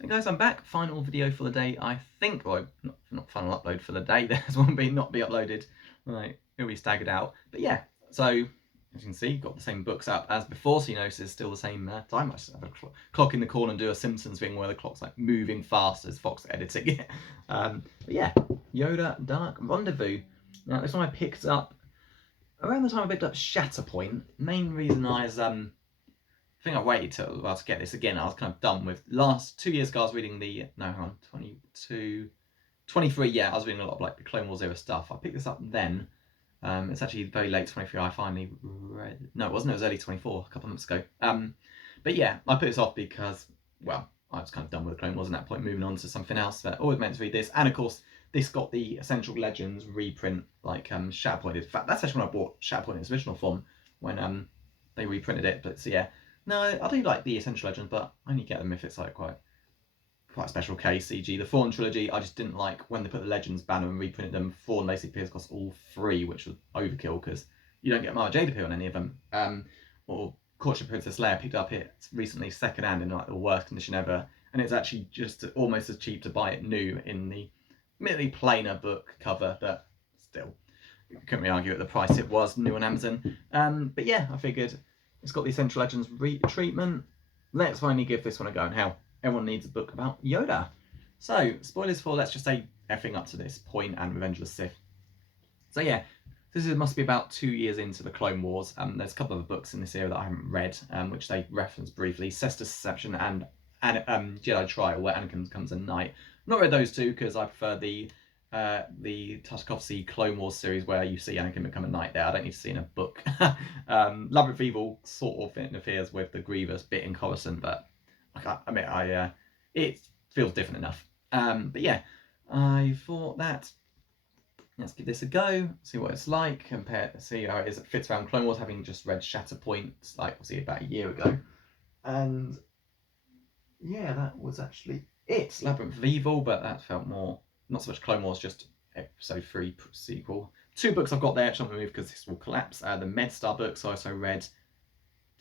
Hey guys, I'm back. Final video for the day, I think. Well, not final upload for the day. There's one not be uploaded. Right, it'll be staggered out. But yeah, so as you can see, got the same books up as before, so you notice it's still the same time. I just have a clock in the corner and do a Simpsons thing where the clock's like moving fast as Fox editing it. But yeah, Yoda Dark Rendezvous. Now this one I picked up around the time I picked up Shatterpoint. Main reason I think I waited till well, to get this again. I was kind of done with last 2 years ago. I was reading no, hang on, 22, 23. Yeah, I was reading a lot of like the Clone Wars era stuff. I picked this up then. It's actually very late 23. I finally read. No, it wasn't. It was early 24, a couple of months ago. But yeah, I put this off because well, I was kind of done with the Clone Wars at that point, moving on to something else. But always meant to read this, and of course, this got the Essential Legends reprint, like Shatterpoint. In fact, that's actually when I bought Shatterpoint in its original form when they reprinted it. But so yeah. No, I do like the Essential Legends, but I only get them if it's like quite a special case. E.g., the Thrawn trilogy, I just didn't like when they put the Legends banner and reprinted them. Thrawn basically appears across all three, which was overkill because you don't get Mara Jade appear on any of them. Or Courtship of Princess Leia, picked up it recently secondhand in like the worst condition ever, and it's actually just almost as cheap to buy it new in the admittedly plainer book cover, but still couldn't really argue at the price it was new on Amazon. But yeah, I figured it's got the Essential Legends treatment. Let's finally give this one a go. And hell, everyone needs a book about Yoda. So, spoilers for, let's just say, everything up to this point and Revenge of the Sith. So yeah, must be about 2 years into the Clone Wars. There's a couple of books in this era that I haven't read, which they reference briefly. Cestus Deception and Jedi Trial, where Anakin becomes a knight. Not read those two because I prefer the Tartakovsky Clone Wars series where you see Anakin become a knight there. I don't need to see in a book. Labyrinth of Evil sort of interferes with the Grievous bit in Coruscant, but it feels different enough. But yeah, I thought that let's give this a go, see what it's like, see how it fits around Clone Wars, having just read Shatterpoint, like obviously about a year ago. And yeah, that was actually it. Labyrinth of Evil, but that felt more not so much Clone Wars, just episode 3 sequel. 2 books I've got there, which I'm going to move because this will collapse. The MedStar books I also read.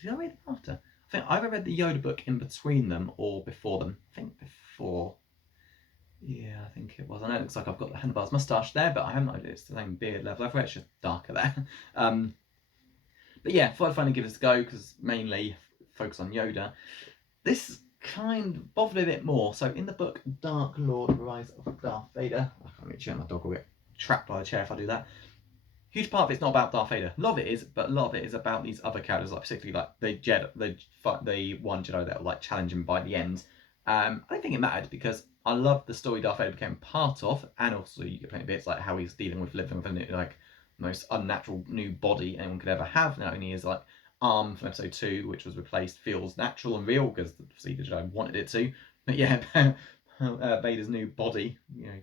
Did I read them after? I think I either read the Yoda book in between them or before them. I think before. Yeah, I think it was. I know it looks like I've got the handlebars moustache there, but I haven't noticed it's the same beard level. I've it's just darker there. But yeah, thought I'd finally give this a go because mainly focus on Yoda. This kind of bothered a bit more. So in the book Dark Lord Rise of Darth Vader, I can't really cheer, my dog will get trapped by the chair if I do that. Huge part of it's not about Darth Vader. A lot of it is, but a lot of it is about these other characters, like particularly like the one Jedi that will like challenge him by the end. I don't think it mattered because I love the story Darth Vader became part of, and also you get plenty of bits like how he's dealing with living with a new, like most unnatural new body anyone could ever have. Not only is like arm from episode 2, which was replaced, feels natural and real because the Jedi wanted it to. But yeah, Vader's new body,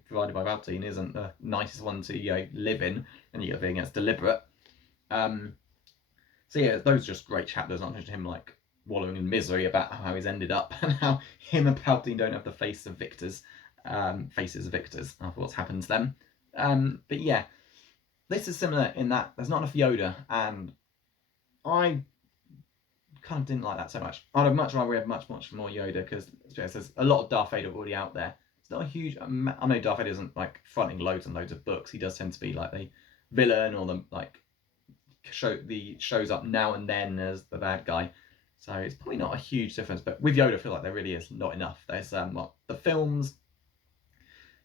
provided by Palpatine, isn't the nicest one to live in, and you get a feeling it's deliberate. So yeah, those are just great chapters. Not just him like wallowing in misery about how he's ended up and how him and Palpatine don't have the faces of victors after what's happened to them. But yeah, this is similar in that there's not enough Yoda, and I kind of didn't like that so much. I'd have much rather read much more Yoda because there's a lot of Darth Vader already out there. It's not a huge. I know Darth Vader isn't like fronting loads and loads of books. He does tend to be like the villain or the like shows up now and then as the bad guy. So it's probably not a huge difference. But with Yoda, I feel like there really is not enough. There's the films,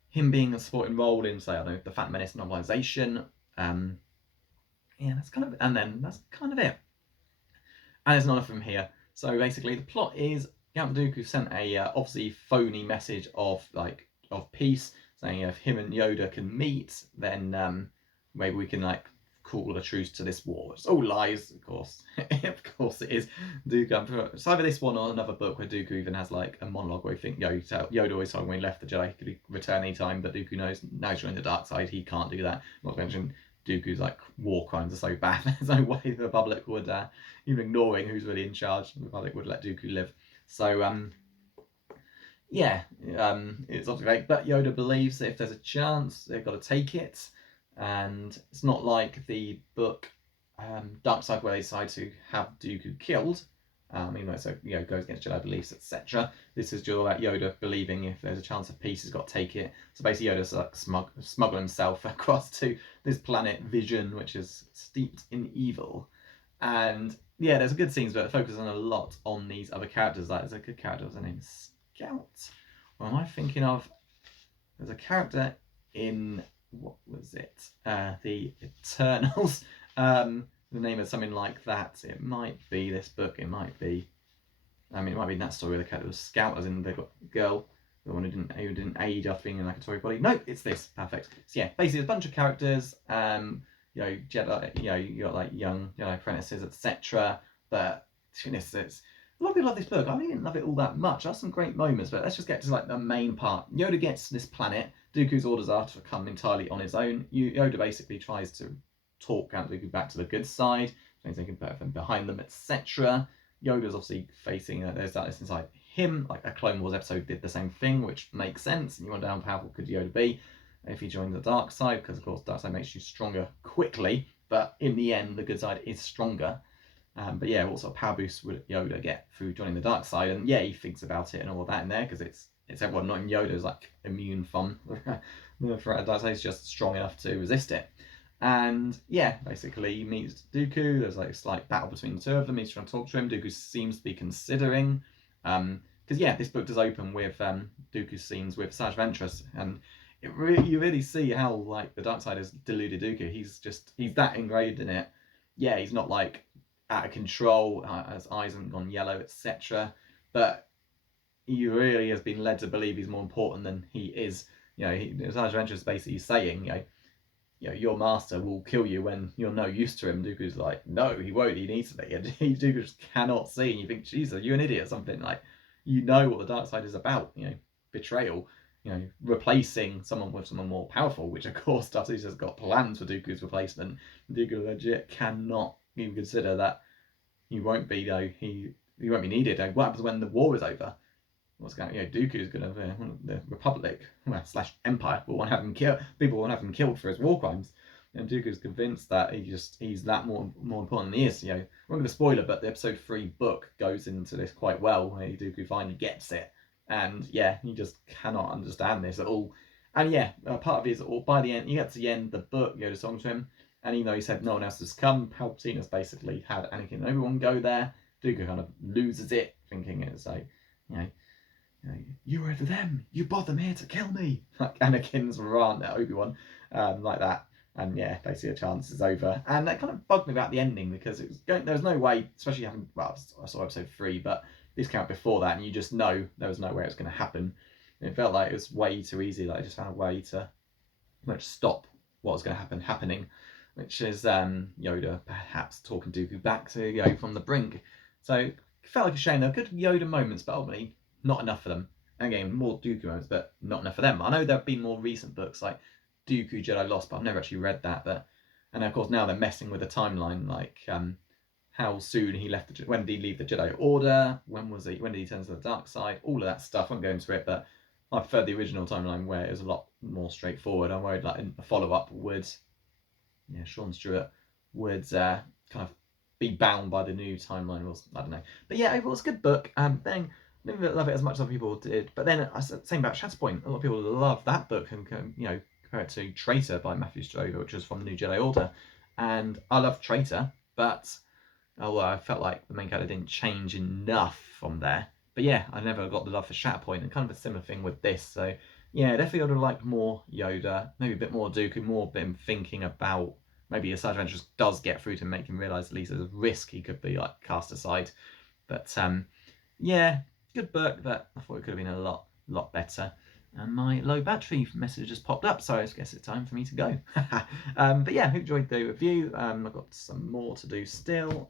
him being a supporting role in say I don't know the Phantom Menace novelization. Yeah, that's kind of it. And there's none of them here. So basically, the plot is Count Dooku sent a obviously phony message of peace, saying if him and Yoda can meet, then maybe we can like call a truce to this war. It's all lies, of course. Of course it is. Dooku. It's either this one or another book where Dooku even has like a monologue where you think Yoda always told him when he left the Jedi he could return anytime, but Dooku knows now he's in the dark side, he can't do that. Not to mention Dooku's like war crimes are so bad. There's no way the Republic would, even ignoring who's really in charge, the Republic would let Dooku live. So yeah, it's obviously great. But Yoda believes that if there's a chance, they've got to take it. And it's not like the book Dark Side where they decide to have Dooku killed. Even though it goes against Jedi beliefs, etc. This is just all about Yoda believing if there's a chance of peace, he's got to take it. So basically, Yoda's like smuggle himself across to this planet Vision, which is steeped in evil. And yeah, there's good scenes, but it focuses on a lot on these other characters. Like, there's a good character, what's her name? Scout? What am I thinking of? There's a character in, what was it? The Eternals. The name is something like that. It might be this book. It might be. It might be in that story. The character was Scout, as in the girl, the one who didn't age after being in like a Tory body. No, it's this. Perfect. So yeah, basically, a bunch of characters. Jedi. You got like young Jedi apprentices, etc. But to be honest, it's a lot of people love this book. I didn't love it all that much. There's some great moments, but let's just get to like the main part. Yoda gets to this planet. Dooku's orders are to come entirely on his own. Yoda basically tries to talk Count Dooku back to the good side, means they can put them behind them, etc. Yoda's obviously facing there's darkness inside him. Like a Clone Wars episode did the same thing, which makes sense. And you wonder how powerful could Yoda be if he joined the dark side, because of course dark side makes you stronger quickly, but in the end the good side is stronger. But yeah, what sort of power boost would Yoda get through joining the dark side? And yeah, he thinks about it and all of that in there, because it's everyone, not even Yoda's like immune from the threat of dark side. He's just strong enough to resist it. And yeah, basically he meets Dooku. There's like a slight battle between the two of them. He's trying to talk to him. Dooku seems to be considering, because yeah, this book does open with Dooku's scenes with Saj Ventress, and you really see how like the dark side has deluded Dooku. He's that ingrained in it. Yeah, he's not like out of control, his eyes haven't gone yellow, etc. But he really has been led to believe he's more important than he is. Saj Ventress is basically saying, your master will kill you when you're no use to him. Dooku's like, no, he won't. He needs to be. And Dooku just cannot see. And you think, Jesus, you're an idiot or something. Like, you know what the dark side is about. Betrayal. Replacing someone with someone more powerful, which of course Dutty's has got plans for Dooku's replacement. Dooku legit cannot even consider that he won't be he won't be needed. What happens when the war is over? What's going? Dooku's going to the Republic slash Empire will want to have him killed. People want to have him killed for his war crimes, and Dooku's convinced that he's that more important than he is. I'm not going to spoiler, but the episode 3 book goes into this quite well. Dooku finally gets it, and yeah, he just cannot understand this at all. And yeah, part of it is, or by the end, you get to the end of the book, Yoda's talking to him, and even though he said no one else has come, Palpatine has basically had Anakin and Obi-Wan go there. Dooku kind of loses it, thinking it's like, you were them. You brought them here to kill me. Like Anakin's rant at Obi-Wan, like that. And yeah, basically the chance is over. And that kind of bugged me about the ending, because it was there was no way, especially having, I saw episode 3, but this came out before that, and you just know there was no way it was going to happen. And it felt like it was way too easy. Like I just found a way to much stop what was going to happen happening, which is Yoda perhaps talking Dooku back to go from the brink. So it felt like a shame. There were good Yoda moments, but ultimately not enough for them. And again, more Dooku moments, but not enough for them. I know there have been more recent books like Dooku Jedi Lost, but I've never actually read that. And of course now they're messing with the timeline, like how soon he left. When did he leave the Jedi Order? When did he turn to the dark side? All of that stuff. I won't go into it, but I prefer the original timeline where it was a lot more straightforward. I'm worried like a follow-up would, Sean Stewart would kind of be bound by the new timeline. I don't know. But yeah, overall it's a good book. Then I didn't love it as much as other people did. But then I said same about Shatterpoint. A lot of people love that book and compare it to Traitor by Matthew Stover, which was from the New Jedi Order. And I love Traitor, but I felt like the main character didn't change enough from there. But yeah, I never got the love for Shatterpoint, and kind of a similar thing with this. So yeah, definitely would have liked more Yoda, maybe a bit more Dooku, more bit him thinking about maybe a side adventure does get through to make him realise at least there's a risk he could be like cast aside. But yeah, good book, but I thought it could have been a lot better. And my low battery message just popped up, so I guess it's time for me to go. But yeah, I hope you enjoyed the review. I've got some more to do still.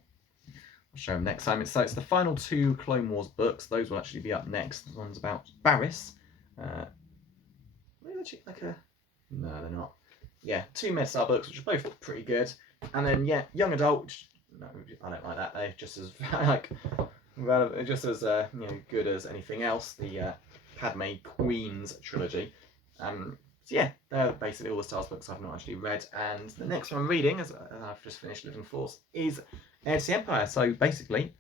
I'll show them next time. It's the final 2 Clone Wars books. Those will actually be up next. This one's about Barriss. No, they're not. Yeah, 2 Mid-Star books, which are both pretty good. And then yeah, Young Adult. Which, no, I don't like that. They're just as good as anything else. The Padme Queens trilogy. So yeah, they're basically all the Star Wars books I've not actually read. And the next one I'm reading, as I've just finished Living Force, is Heir to the Empire. So basically,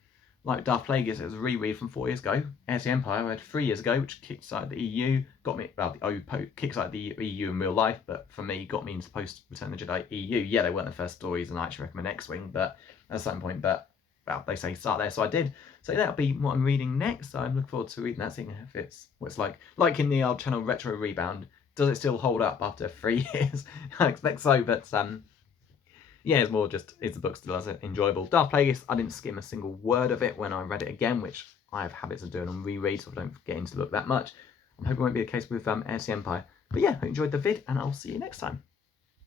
like Darth Plagueis, it was a reread from 4 years ago. Heirs of the Empire I read 3 years ago, which kickstarted the EU, got me, well, kickstarted the EU in real life, but for me, got me into post Return of the Jedi EU. Yeah, they weren't the first stories, and I actually recommend X-Wing, but at a certain point, but, well, they say start there, so I did. So that'll be what I'm reading next. So I'm looking forward to reading that, seeing if it's what it's like. Like in the old channel Retro Rebound, does it still hold up after 3 years? I expect so, but yeah, it's more just, is the book still as enjoyable? Darth Plagueis, I didn't skim a single word of it when I read it again, which I have habits of doing on rereads, so I don't get into the book that much. I'm hoping it won't be the case with Heirs of the Empire. But yeah, I enjoyed the vid, and I'll see you next time.